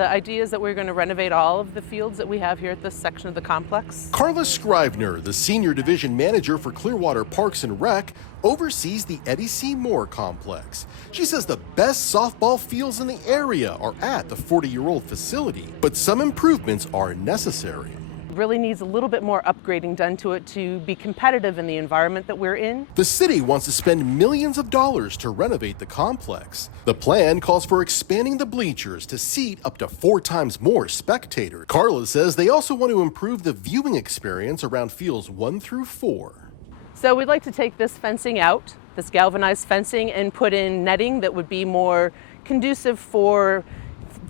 The idea is that we're going to renovate all of the fields that we have here at this section of the complex. Carla Scrivener, the Senior Division Manager for Clearwater Parks and Rec, oversees the Eddie C. Moore complex. She says the best softball fields in the area are at the 40-year-old facility, but some improvements are necessary. Really needs a little bit more upgrading done to it to be competitive in the environment that we're in. The city wants to spend millions of dollars to renovate the complex. The plan calls for expanding the bleachers to seat up to 4 times more spectators. Carla says they also want to improve the viewing experience around fields 1 through 4. So we'd like to take this fencing out, this galvanized fencing, and put in netting that would be more conducive for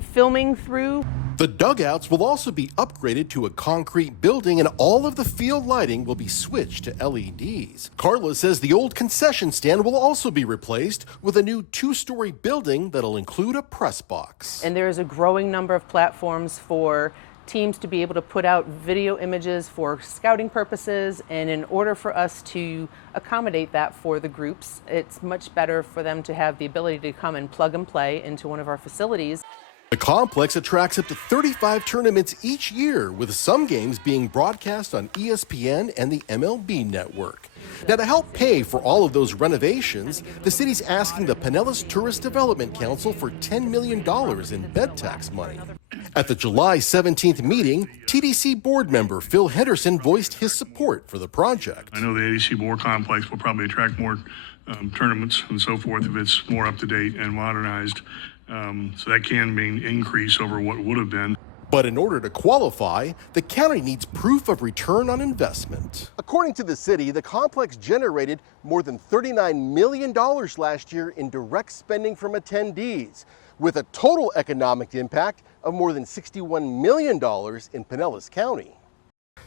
filming through. The dugouts will also be upgraded to a concrete building, and all of the field lighting will be switched to LEDs. Carla says the old concession stand will also be replaced with a new 2-story building that'll include a press box. And there is a growing number of platforms for teams to be able to put out video images for scouting purposes, and in order for us to accommodate that for the groups, it's much better for them to have the ability to come and plug and play into one of our facilities. The complex attracts up to 35 tournaments each year, with some games being broadcast on ESPN and the MLB network. Now, to help pay for all of those renovations, the city's asking the Pinellas Tourist Development Council for $10 million in bed tax money. At the July 17th meeting, TDC board member Phil Henderson voiced his support for the project. I know the ADC Moore complex will probably attract more tournaments and so forth if it's more up to date and modernized. So that can mean increase over what would have been. But in order to qualify, the county needs proof of return on investment. According to the city, the complex generated more than $39 million last year in direct spending from attendees, with a total economic impact of more than $61 million in Pinellas County.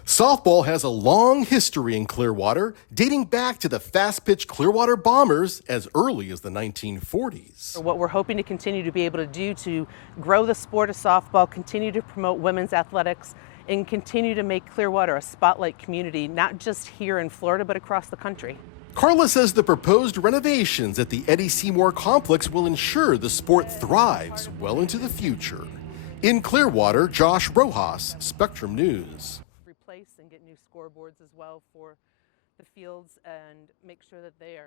Softball has a long history in Clearwater, dating back to the fast-pitch Clearwater Bombers as early as the 1940s. What we're hoping to continue to be able to do to grow the sport of softball, continue to promote women's athletics, and continue to make Clearwater a spotlight community, not just here in Florida, but across the country. Carla says the proposed renovations at the Eddie C. Moore complex will ensure the sport thrives well into the future. In Clearwater, Josh Rojas, Spectrum News. Replace and get new scoreboards as well for the fields and make sure that they are